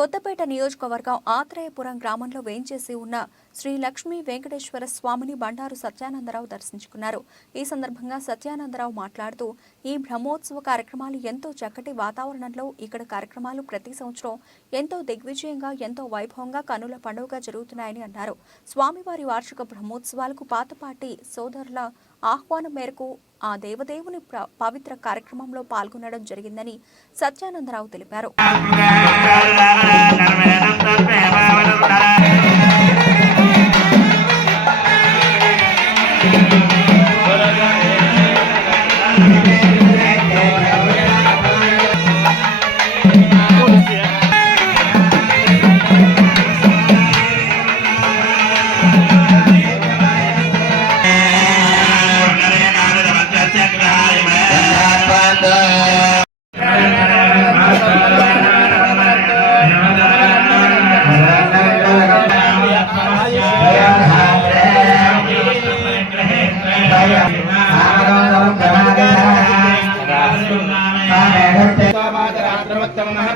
కొత్తపేట నియోజకవర్గం ఆత్రేయపురం గ్రామంలో వేంచేసి ఉన్న శ్రీ లక్ష్మీ వెంకటేశ్వర స్వామిని బండారు సత్యానందరావు దర్శించుకున్నారు. ఈ సందర్భంగా సత్యానందరావు మాట్లాడుతూ ఈ బ్రహ్మోత్సవ కార్యక్రమాలు ఎంతో చక్కటి వాతావరణంలో ఇక్కడ కార్యక్రమాలు ప్రతి సంవత్సరం ఎంతో దిగ్విజయంగా ఎంతో వైభవంగా కనుల పండుగగా జరుగుతున్నాయని అన్నారు. స్వామివారి వార్షిక బ్రహ్మోత్సవాలకు పాతపాటి సోదరుల ఆహ్వానం మేరకు ఆ దేవదేవుని పవిత్ర కార్యక్రమంలో పాల్గొనడం జరిగిందని సత్యానందరావు తెలిపారు. Yeah.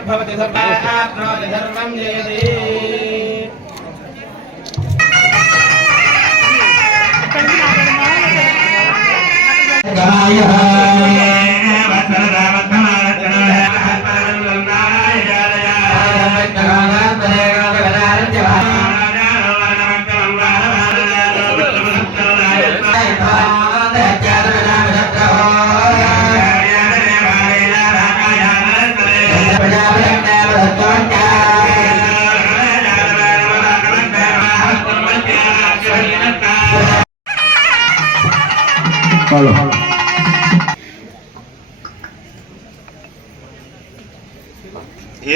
महद्भवति सर्वाप्नोति सर्वं जयति। ఈ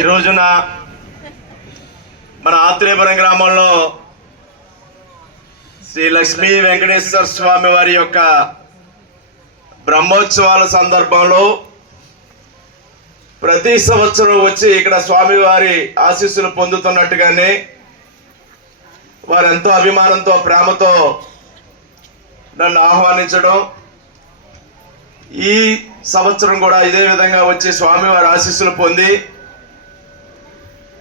రోజున మన ఆత్రేయపురం గ్రామంలో శ్రీ లక్ష్మీ వెంకటేశ్వర స్వామి వారి యొక్క బ్రహ్మోత్సవాల సందర్భంలో ప్రతి సంవత్సరం వచ్చి ఇక్కడ స్వామివారి ఆశీస్సులు పొందుతున్నట్టుగానే వారు ఎంతో అభిమానంతో ప్రేమతో నన్ను ఆహ్వానించడం ఈ సంవత్సరం కూడా ఇదే విధంగా వచ్చి స్వామివారి ఆశీస్సులు పొంది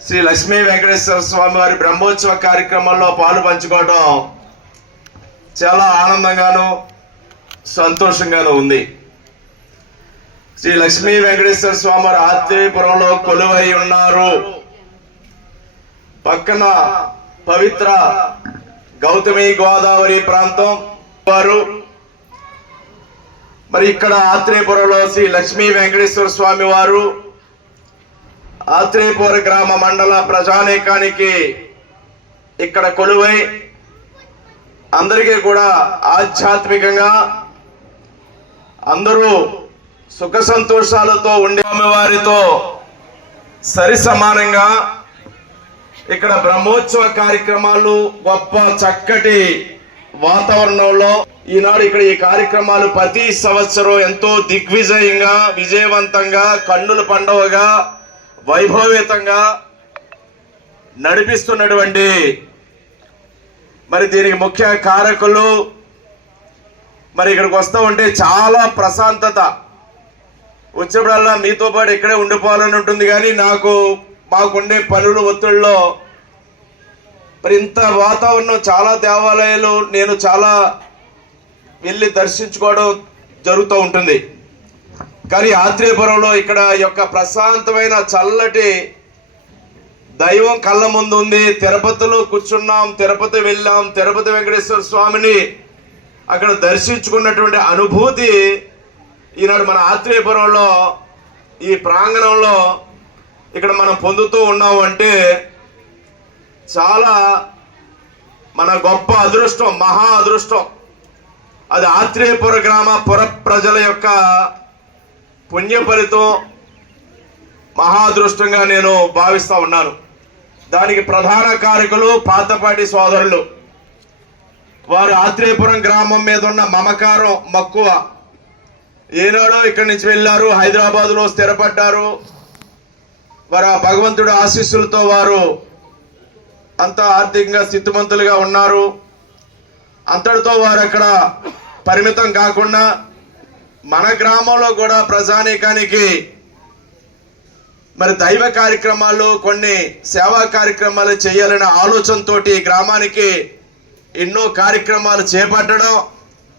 శ్రీ లక్ష్మీ వెంకటేశ్వర స్వామి వారి బ్రహ్మోత్సవ కార్యక్రమంలో పాలు పంచుకోవడం చాలా ఆనందంగాను సంతోషంగాను ఉంది. శ్రీ లక్ష్మీ వెంకటేశ్వర స్వామి వారు ఆత్రేయపురంలో కొలువై ఉన్నారు. పక్కన పవిత్ర గౌతమి గోదావరి ప్రాంతం వారు మరి ఇక్కడ ఆత్రేయపురంలో శ్రీ లక్ష్మీ వెంకటేశ్వర స్వామి వారు ఆత్రేయపుర గ్రామ మండల ప్రజానేకానికి ఇక్కడ కొలువై అందరికీ కూడా ఆధ్యాత్మికంగా అందరూ సుఖ సంతోషాలతో ఉండే వారితో సరి సమానంగా ఇక్కడ బ్రహ్మోత్సవ కార్యక్రమాలు గొప్ప చక్కటి వాతావరణంలో ఈనాడు ఇక్కడ ఈ కార్యక్రమాలు ప్రతి సంవత్సరం ఎంతో దిగ్విజయంగా విజయవంతంగా కన్నుల పండవగా వైభవేతంగా నడిపిస్తున్నటువంటి మరి దీనికి ముఖ్య కారకులు. మరి ఇక్కడికి వస్తూ ఉంటే చాలా ప్రశాంతత. వచ్చినప్పుడల్లా మీతో పాటు ఇక్కడే ఉండిపోవాలని ఉంటుంది కానీ నాకు మాకుండే పనులు ఒత్తిడిలో మరి ఇంత వాతావరణం చాలా దేవాలయాలు నేను చాలా వెళ్ళి దర్శించుకోవడం జరుగుతూ ఉంటుంది. కానీ ఆత్రేయపురంలో ఇక్కడ ఈ యొక్క ప్రశాంతమైన చల్లటి దైవం కళ్ళ ముందు ఉంది. తిరుపతిలో కూర్చున్నాం తిరుపతి వెళ్ళాం తిరుపతి వెంకటేశ్వర స్వామిని అక్కడ దర్శించుకున్నటువంటి అనుభూతి ఈనాడు మన ఆత్రేయపురంలో ఈ ప్రాంగణంలో ఇక్కడ మనం పొందుతూ ఉన్నాం అంటే చాలా మన గొప్ప అదృష్టం మహా అదృష్టం. అది ఆత్రేయపుర గ్రామ పుర ప్రజల యొక్క పుణ్య ఫలితం మహా అదృష్టంగా నేను భావిస్తూ ఉన్నాను. దానికి ప్రధాన కారకులు పాతపాటి సోదరులు. వారు ఆత్రేయపురం గ్రామం మీద ఉన్న మమకారం మక్కువ. ఏనాడో ఇక్కడి నుంచి వెళ్ళారు హైదరాబాదులో స్థిరపడ్డారు. వారు ఆ ఆశీస్సులతో వారు అంత ఆర్థికంగా స్థితిమంతులుగా ఉన్నారు. అంతటితో వారు అక్కడ పరిమితం కాకుండా మన గ్రామంలో కూడా ప్రజానీకానికి మరి దైవ కార్యక్రమాలు కొన్ని సేవా కార్యక్రమాలు చేయాలనే ఆలోచనతోటి గ్రామానికి ఎన్నో కార్యక్రమాలు చేపట్టడం